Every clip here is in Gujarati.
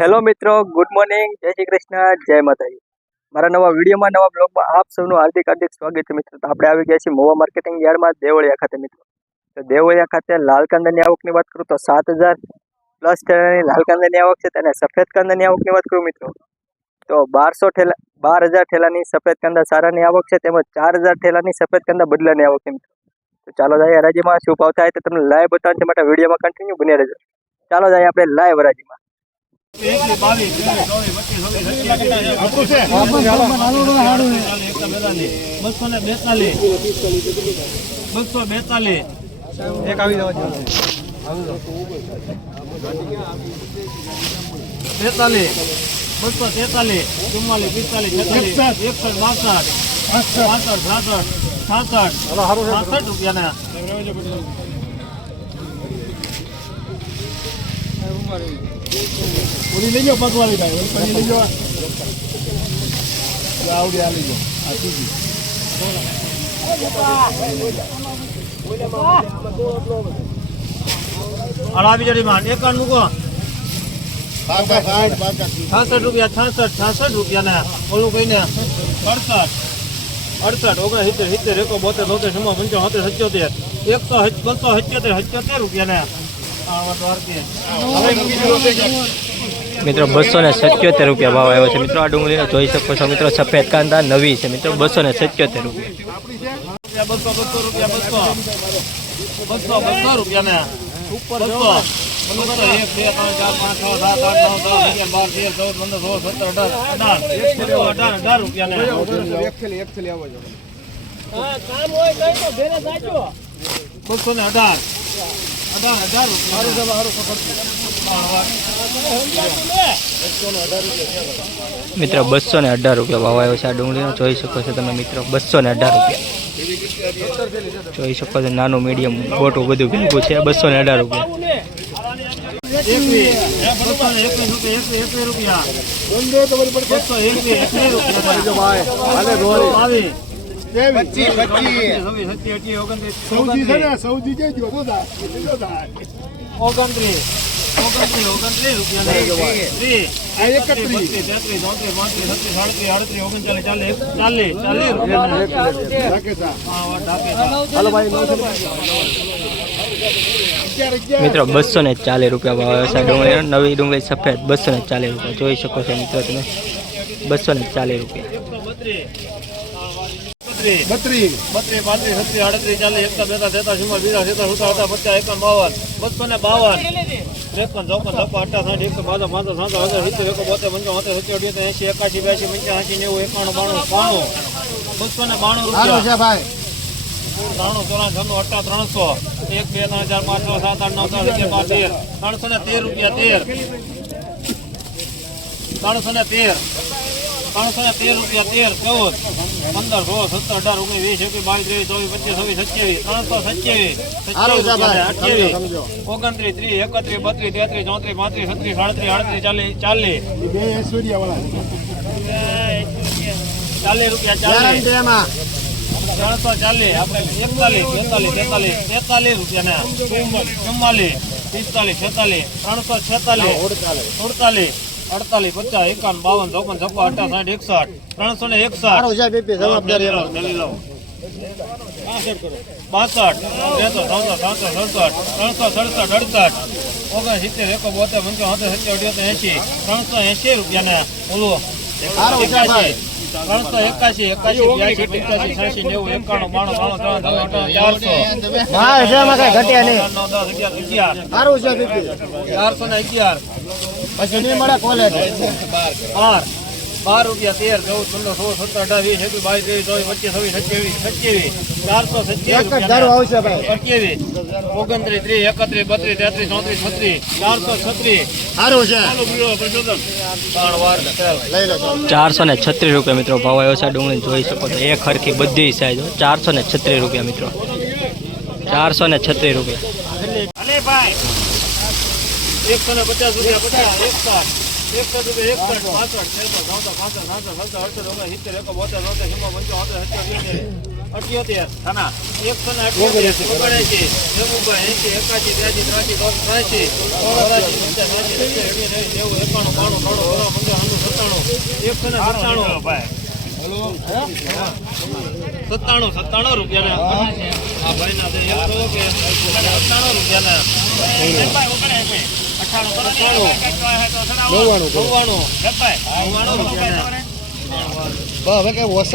હેલો મિત્રો ગુડ મોર્નિંગ જય શ્રી કૃષ્ણ, જય માતાજી. મારા નવા વિડીયોમાં, નવા બ્લોગમાં આપ સૌનું હાર્દિક હાર્દિક સ્વાગત છે મિત્રો. આપણે આવી ગયા છીએ મોવા માર્કેટિંગ યાર્ડમાં, દેવળિયા ખાતે મિત્રો. તો દેવળિયા ખાતે લાલ કાંદાની આવકની વાત કરું તો સાત હજાર પ્લસ ઠેલાની લાલ કાંદાની આવક છે અને સફેદ કાંદાની આવકની વાત કરું મિત્રો. તો બારસો ઠેલા, બાર હજાર ઠેલાની સફેદ કાંદા સારાની આવક છે, તેમજ ચાર હજાર ઠેલાની સફેદ કાંદા બદલાની આવક છે મિત્રો. તો ચાલો જાય હરાજીમાં. શું ભાવ થાય તો તમને લાઈવ બતાવવા છે માટે વિડીયોમાં કન્ટિન્યુ બની રહેજો. ચાલો જાય આપણે લાઈવ હરાજીમાં. બસો બેતાલીસ. બસો બેતાલીસ એક આવી જવા બેતાલીસ બસો તેતાલીસ ચુમ્માલીસ પિસ્તાલીસ છેતાલીસ એકસઠ બાસઠ પાસઠ સાસઠ છાસઠ છાસઠ રૂપિયાના ઓલી લઈ જાઓ પગવાળી ભાઈ ઓલી પછી લઈ જાઓ આવડી આ લઈ જાઓ આ સીધી અડાવી જડી માં એકાણું કો છાસઠ રૂપિયા છાસઠ છાસઠ રૂપિયા ના ઓલું કઈ ને અડસઠ અડસઠ ઓગણ સિત્તેર સિત્તેર એકો બોતેર બોતેર સમો પંચો સિત્તેર સત્યોતેર એકસો બસો સત્યોતેર સત્યોતેર રૂપિયા ને મિત્રો, બસો ને સત્યોતેર રૂપિયા ભાવ આવ્યો છે. મિત્રો, આ ડુંગળીનો જોઈ શકો છો. મિત્રો, સફેદ કાંદા નવી છે. મિત્રો, બસો ને સત્યોતેર રૂપિયા. બસો ને અઢાર. અઢાર અઢાર રૂપિયા. મિત્રો બસો ને અઢાર રૂપિયા ભાવ આવ્યો છે. આ ડુંગળીનો જોઈ શકો છો તમે મિત્રો બસો ને અઢાર રૂપિયા. જોઈ શકો છો નાનું મીડિયમ મોટું બધું ભેગું છે. બસો ને અઢાર રૂપિયા. એકવીસ બસો ને એકવીસ રૂપિયા એકવીસ એકવીસ રૂપિયા બસો એકવીસ એકવીસ રૂપિયા બાવીસ પચીસ પચીસ છવ્વીસ સત્તી અઠી ઓગણત્રીસ. મિત્રો, બસો ને ચાલીસ રૂપિયા ભાવ છે આ નવી ડુંગળી સફેદ બસો ને ચાલીસ રૂપિયા. જોઈ શકો છો મિત્રો તમે. બસો ને ચાલીસ રૂપિયા. બત્રીસ. બત્રીસ. બત્રીસ પાંત્રીસ છત્રીસ આડત્રીસ ચાલીસ એકતા બેતા તેતા બીજા સુતા હતા પચાસ એકાવન બાવન બસો ને બાવન. ત્રેપન ચોપન છપ્પન અઠ્ઠા સાઠ એકસો બાજા પાંચસો સાતસો હજાર સિત્તેર એકો બોતેર પંચો હોતેર સત્તર બ્યાસી પંચ્યાસી નેવું એકાણું બાણું બાણું. બસો ને બાણું રૂપિયા. ભાઈ. ત્રાણું ચોરાણ છન્નું અઠા ત્રણસો. એક બે ત્રણ ચાર પાંચ છ સાત આઠ નવ દસ અગિયાર બાર તેર. ત્રણસો ને તેર રૂપિયા તેર. ત્રણસો ને તેર. ત્રણસો ને તેર રૂપિયા તેર ચૌદ પંદર સોળ સત્તર અઢાર ઓગણીસ વીસ એકવીસ બાવીસ ત્રેવીસ ચોવીસ પચીસ છવ્વીસ સત્યાવીસ ત્રણસો સત્યાવીસ. અઠ્યાવીસ ઓગણત્રીસ ત્રીસ એકત્રીસ બત્રીસ તેત્રીસ ચોત્રીસ પાંત્રીસ છત્રીસ સાડત્રીસ આડત્રીસ ચાલીસ ચાલીસ. ચાલીસ રૂપિયા ચાલીસ. ત્રણસો ચાલીસ આપણે એકતાલીસ બેતાલીસ તેતાલીસ તેતાલીસ રૂપિયા ચુમ્માલીસ પિસ્તાલીસ છેતાલીસ ત્રણસો છેતાલીસ સુડતાલીસ અડતાલીસ પચાસ એકાવન બાવન ચોપન છપ્પન અઠાસ સાઠ એકસઠ ત્રણસો ને એકસઠ. બાસઠ ત્રેસો ચૌસો સાતસો સડસઠ ત્રણસો સડસઠ અડસઠ. ઓગણસિત્તેર એકો બોતેર પંચો સિત્તેર સત્તર એસી ત્રણસો એસી રૂપિયાના છે ત્રણસો એકાશી એકાશી બ્યાસી પંચ્યાસી છ્યાસી નેવું એકાણું બાણું બાણું ત્રણ ત્રણ ચારસો. ચારસો ને અગિયાર. પછી નહીં મળે કોલેજ બાર. બાર રૂપિયા તેર ચૌદ પંદર સોળ સત્તર અઢાર વીસ એકવીસ બાવીસ ત્રેવીસ ચોવીસ પચીસ છવ્વીસ સત્યાવીસ સત્યાવીસ ચારસો સત્યાવીસ અઠ્યાવીસ ઓગણત્રીસ ત્રીસ એકત્રીસ બત્રીસ તેત્રીસ ચોત્રીસ છત્રીસ ચારસો છત્રીસ. સારું છે. ચારસો ને છત્રીસ રૂપિયા મિત્રો ભાવ આવ્યો છે. ડુંગળી જોઈ શકો છો. એક હરખી બધી સાઈઝ ચારસો ને છત્રીસ રૂપિયા મિત્રો. ચારસો ને છત્રીસ રૂપિયા. એકસો ને પચાસ રૂપિયા પચાસ. એકસો એકસો રૂપિયા એકસઠ. પાસઠ છસો ચોસઠ પાસઠ સાતસો સત્તર અડસઠ ઓગણ સિત્તેર એકો બોતેર ચોતેર છપ્પન પંચો સિત્તેર અઠ્યોતેર. થાના એકસો ને અઠ્યોતેર ઓગણએંસી નેવું એંસી એકાસી બ્યાસી ત્રાસી ત્રાસી ચોરાસી પંચાસી એંસી એંસી નેવું એકાણું બાણું ત્રાણું ત્રણ પંચાણું સત્તાણું. એકસો ને સત્તાણું સત્તાણું સત્તાણું રૂપિયાના. આ ભાઈના છે. એકસો કે સત્તાણું રૂપિયાના.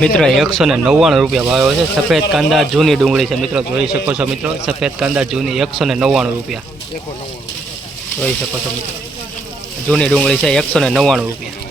મિત્રો એકસો ને નવ્વાણું રૂપિયા ભાવ છે. સફેદ કાંદા જૂની ડુંગળી છે. મિત્રો જોઈ શકો છો મિત્રો. સફેદ કાંદા જૂની એકસો ને નવ્વાણું રૂપિયા. જોઈ શકો છો મિત્રો. જૂની ડુંગળી છે. એકસો ને નવ્વાણું રૂપિયા.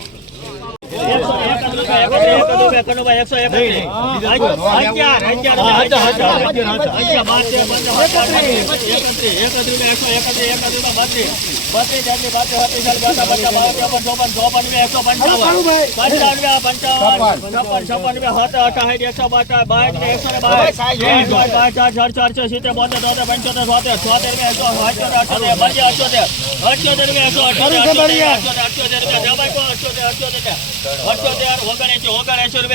રૂપિયા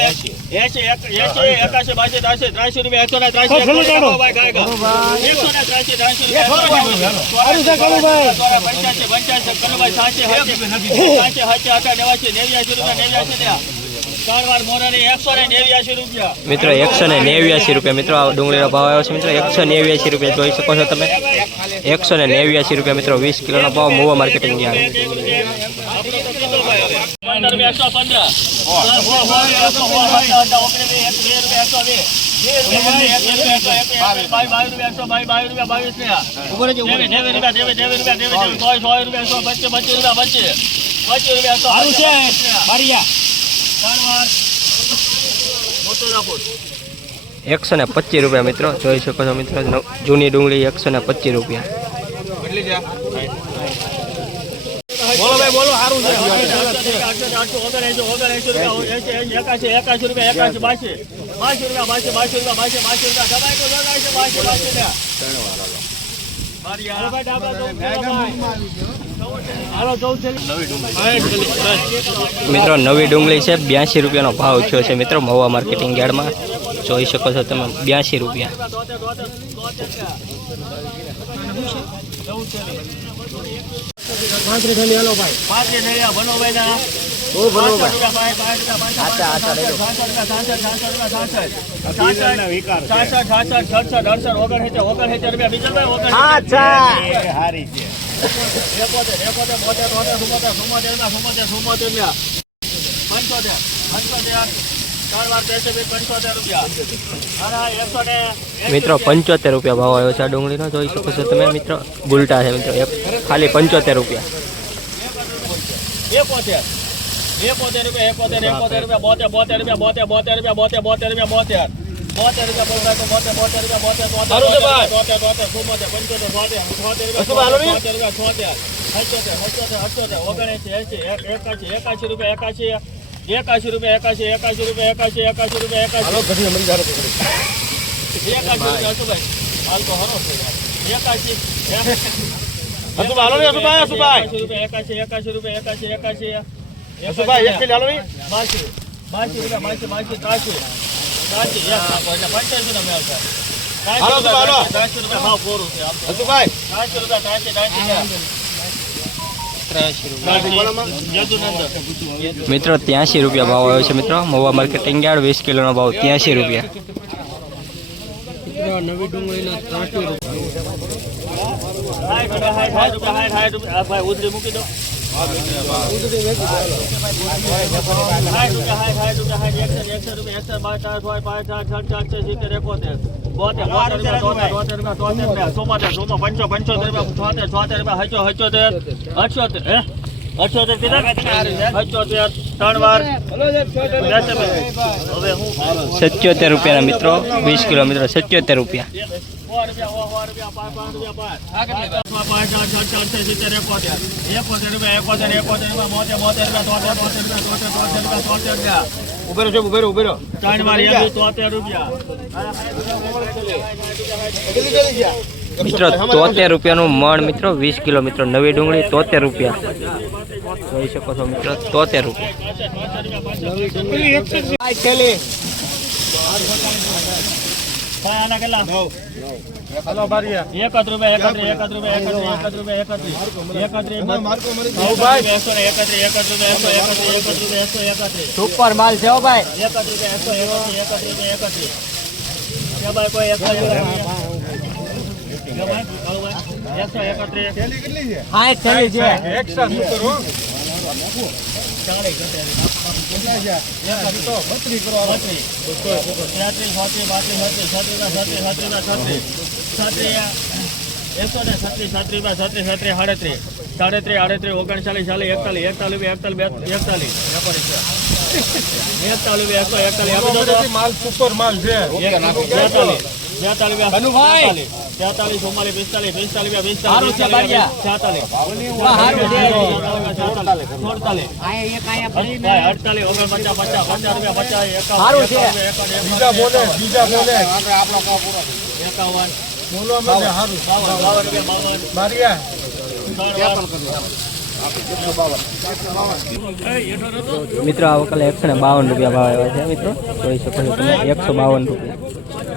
પંચાસી પંચાસી કનુભાઈ સાચે સાચે સાચે હતા નેવાસી નેવ્યાસી રૂપિયા નેવ્યાસી મિત્રો એકસો ને નેવ્યાસી રૂપિયા મિત્રો આ ડુંગળીનો ભાવ આવ્યો છે મિત્રો એકસો નેવ્યાસી રૂપિયા જોઈ શકો છો તમે એકસો ને નેવ્યાસી રૂપિયા મિત્રો વીસ કિલોનો ભાવ મૂવ માર્કેટિંગ યાર્ડ એકસો ને પચીસ રૂપિયા મિત્રો જોઈ શકો છો મિત્રો જૂની ડુંગળી એકસો ને પચીસ રૂપિયા બોલો ભાઈ બોલો સારું રૂપિયા મિત્રો નવી ડુંગળી છે બ્યાસી રૂપિયાનો ભાવ થયો છે. મિત્રો મહુવા માર્કેટિંગ યાર્ડમાં જોઈ શકો છો તમે બ્યાસી રૂપિયા. ઓગણ રૂપિયા પાંચ પાંચ રૂપિયા પાંચ છાસઠ છાસઠ છાસઠ અડસઠ ઓગણસિત્તેર ઓગણસિત્તેર રૂપિયા બીજા ભાઈ ઓગણસિત્તેર હારી છે એકોતેર એકોતેર બોતેર તોતેર ચુમ્મોતેર ચુમ્મોતેર ના ચુમ્મોતેર ચુમ્મોતેર ના પંચોતેર પંચોતેર ચાર વાર ત્રેસઠ બે પંચોતેર રૂપિયા અને એકસો ને મિત્રો, પંચોતેર રૂપિયા ભાવ આવ્યો છે આ ડુંગળીનો. જોઈ શકો છો તમે, મિત્રો ગુલટા છે, મિત્રો, એક ખાલી પંચોતેર રૂપિયા. એકોતેર એકોતેર રૂપિયા એકોતેર એકોતેર રૂપિયા, બોતેર બોતેર રૂપિયા, બોતેર બોતેર રૂપિયા, બોતેર બોતેર રૂપિયા, બોતેર. બોતેર રૂપિયા બોતેર બોતેર બોતેર રૂપિયા બોતેર બોતેર બોતેર બોતેર ચુમ્મોતેર પંચોતેર બોતેર છોતેર રૂપિયા એક- એકાશી રૂપિયા એકાશી એકાશી રૂપિયા એકાશી એકાશી રૂપિયા એકાશી એકાશી રૂપિયા એકાશી રૂપિયા હસુભાઈ હાલ તો હરો એકાશી હસુભાઈ, હાલો ને, રૂપિયા એકાશી હસુભાઈ, એક કિલો હાલો ને. બાસી બાસી રૂપિયા બાસી બાસી ત્રાસી મિત્રો, ત્યાંસી રૂપિયા ભાવ આવ્યો છે મિત્રો. મહુવા માર્કેટિંગ યાર્ડ, વીસ કિલોનો ભાવ, ત્યાંસી રૂપિયા. હાય રૂપિયા હાય હાય રૂપિયા હાય હાય રૂપિયા આ ભાઈ, ઉધરી મૂકી દો. હાય રૂપિયા હાય હાય રૂપિયા હાય એકસો એકસો રૂપિયા એકસો બાર ચાર છ પાંચ ચાર છ ચાર છ સિત્તેર એકોતેર બોતેર બોતેર રૂપિયા તોતેર તોતેર રૂપિયા તોતેર રૂપિયા ચુમ્મોતેર ચુમ્મો પંચો પંચોતેર રૂપિયા છોતેર છોતેર રૂપિયા હચો હચોતેર અઠ્યોતેર હે અઠ્યોતેર કીધા અઠ્યોતેર ત્રણ વાર હવે હું સત્યોતેર રૂપિયાના મિત્રો વીસ કિલો મિત્રો સત્યોતેર રૂપિયા સો રૂપિયા સો સો રૂપિયા પાંચ પાંચ રૂપિયા પાંચ પાંચ ચાર છ ચાર છ સિત્તેર એકોતેર એકોતેર રૂપિયા એકોતેર એકોતેર રૂપિયા બોતેર બોતેર રૂપિયા તોતેર તોતેર રૂપિયા તોતેર તોતેર રૂપિયા તોતેર રૂપિયા ઉભેરો છે ઉભેરો ઉભેરો. ત્રણ મારી તોતેર રૂપિયા. મિત્રો તોતેર રૂપિયાનું મણ મિત્રો વીસ કિલો મિત્રો નવી ડુંગળી તોતેર રૂપિયા. જોઈ શકો છો મિત્રો તોતેર રૂપિયા. આના કેટલા રૂપિયા એકત્રીસ રૂપિયા એકત્રીસ એકત્ર રૂપિયા એકત્રીસ એકત્રીસ એકસો એકત્રીસ એકસો એકત્રીસ એકસો એકત્રીસ સુપર માલ છે ભાઈ એક જ રૂપિયા એકસો એકત્રીસ એકત્રીસ એકત્રીસ ભાઈ કોઈ એકસો એકત્રીસ એકસો એકત્રીસ કેટલી છે હા એક થેલી છે ચાંગડી કેટલા છે એક તો બત્રી કરો બત્રીસ તેત્રીસ ચોત્રીસ પાંત્રીસ છત્રીસ છત્રીસ છત્રીસ છત્રીસ છત્રીસ એકસો ને છત્રીસ ઓગણચાલીસ ચાલીસ એકતાલીસ એકતાલીસ એકતાલીસ એકતાલીસ એકતાલીસ એકતાલીસ. માલ સુપર માલ છે બેતાલીસ બેતાલીસ બેતાલીસ તેતાલીસ ચુમ્માલીસ પિસ્તાલીસ પિસ્તાલીસ બે પિસ્તાલીસ છેતાલીસ સુડતાલીસ અડતાલીસ ઓગણપચાસ પચાસ પચાસ રૂપિયા પચાસ એકાવન બીજા બોલે બીજા બોલે એકાવન બોલવા માટે સારું બાવન બાવન રૂપિયા બાવન બારીયા મિત્રો આ વકલે એકસો ને બાવન રૂપિયા ભાવ આવ્યા છે મિત્રો જોઈ શકો છો તમે એકસો બાવન રૂપિયા